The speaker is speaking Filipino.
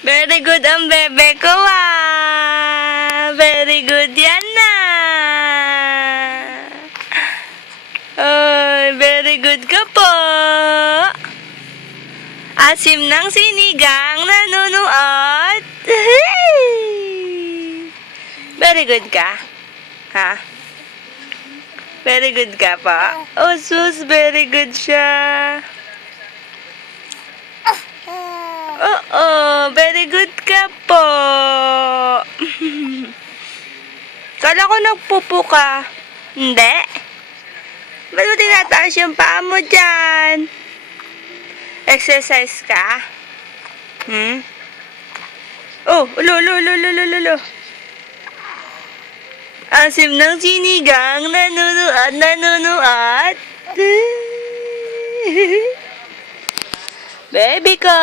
Very good ang bebe ko, ah. Very good yan na. Ay, very good ka po. Asim ng sinigang nanunuot. Very good ka? Ha? Very good ka pa? Oh, sus, very good siya. Oo, very good ka po. Kala ko nagpupo ka. Hindi. Ba't mo tinataas yung paa mo dyan? Exercise ka? Oh, ulo. Asim ng sinigang, nanunuat. Baby ko!